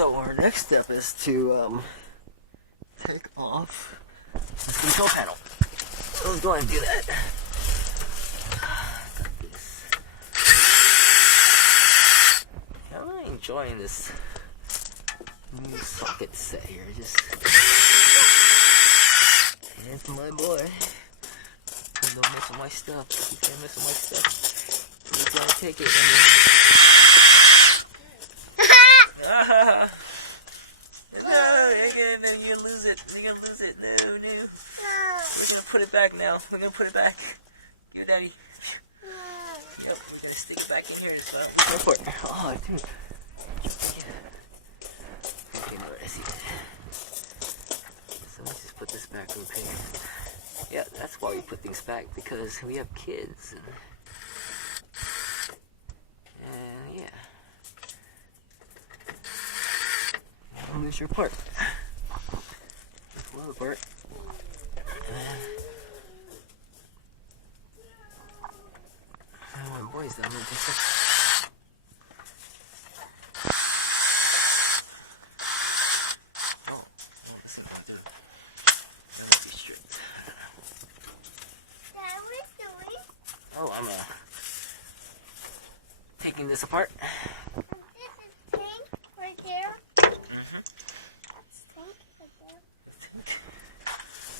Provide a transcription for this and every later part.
So our next step is to take off this control panel. So let's go ahead and do that. Got this. I'm really enjoying this new socket set here. Just it's my boy. Don't mess with my stuff. You can't mess with my stuff. You gotta take it. No, you're gonna lose it. You're gonna lose it. No. We're gonna put it back now. We're gonna put it back. Here, Daddy. Yep, we're gonna stick it back in here as well. Go for it. Oh, dude. Okay, no, I see that. So let's just put this back real quick. Yeah, that's why we put things back, because we have kids. And yeah. Now lose your part. Little part. And my boys down there just. Oh, I'm taking this apart. This is tank right there. It's tank right there.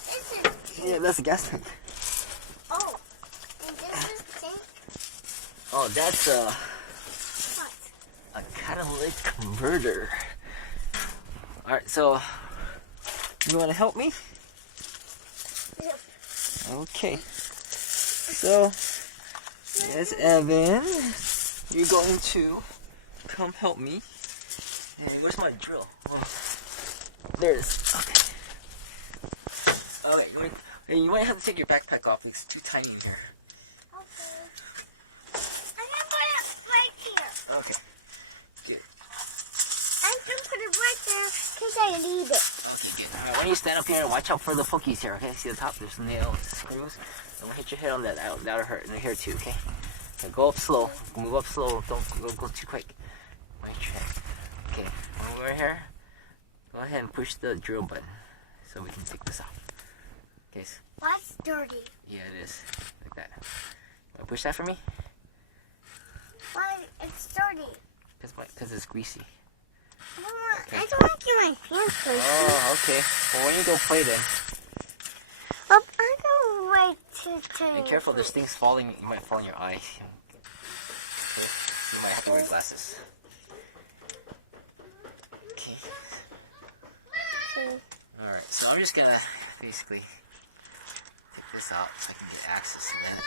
This is Yeah, that's a gas tank. oh, and this is tank. Oh, that's What? a catalytic converter. Alright, so you want to help me? Yep. Okay. So, yes, Evan, you're going to come help me. And where's my drill? Oh, there it is. Okay. Okay, you might have to take your backpack off. It's too tiny in here. Okay. I'm gonna put it right here. Okay. Good. I'm gonna put it right there because I need it. Okay, good. Alright, why don't you stand up here and watch out for the pokies here, okay? See the top? There's nails, screws. Don't hit your head on that. That'll hurt. And here too, okay? Now go up slow. Move up slow. Don't go too quick. Right track. Okay, over here. Go ahead and push the drill button so we can take this off. Okay. That's dirty. Yeah, it is. Like that. Wanna push that for me? Why? It's dirty. Because it's greasy. I don't want to get my hands dirty. Oh, okay. Well, when you go play then. Well, I don't like to Be careful, there's things falling. You might fall in your eye. Okay. You might have to wear glasses. Okay. Alright, so I'm just gonna basically take this out so I can get access to that.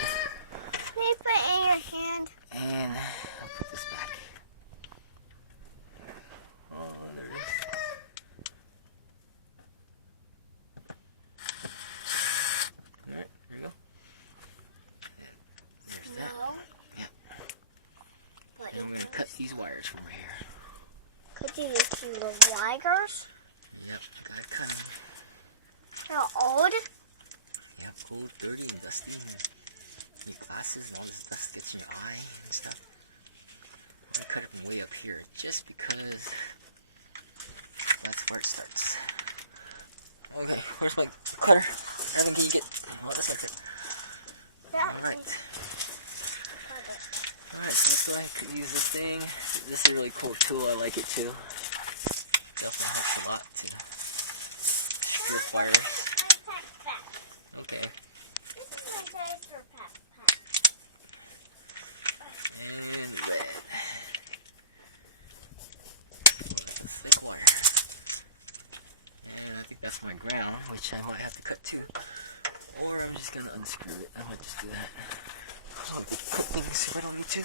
Can you put it in your hand? And I'll put this back. Oh, there it is. Alright, here you go. There's that. Yep. And we're gonna cut these wires from here. Could you use the wires? Yep, gotta cut them. They're old? Yep, old, dirty, and dusty. Your glasses and all this stuff gets in your eye and stuff. I cut it from way up here just because that's where it starts. Okay, where's my cutter? Evan, can you get... Oh, that's it. Alright. Alright, so let's go ahead and use this thing. This is a really cool tool. I like it too. Definitely helps a lot to strip wires. Okay. This is my diaper backpack. And red. Thick wire. And I think that's my ground, which I might have to cut too. Or I'm just gonna unscrew it. I might just do that. I don't like to cut things if I don't need to.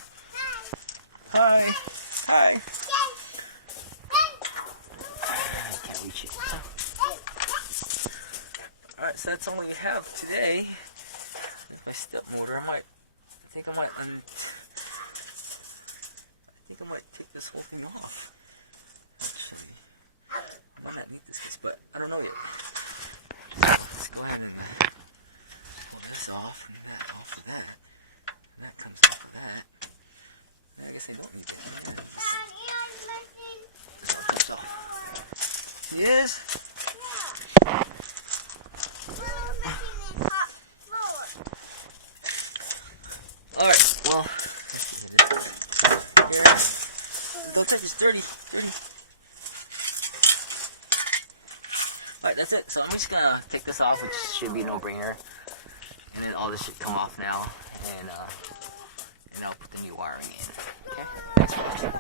Hi. Hi. I can't reach it. Alright, so that's all we have today. With my step motor, I think I might take this whole thing off. Actually, I might not need this piece, but I don't know yet. Let's go ahead and pull this off and that off of that. And that comes off of that. And I guess I don't need that. Pull this off. He is? Yeah. We're making it hot floor. Alright, well. Here. Don't touch, it's dirty. Alright, that's it. So I'm just gonna take this off, which should be a no-brainer. And then all this should come off now. And I'll put the new wiring in. Okay? Thanks for watching.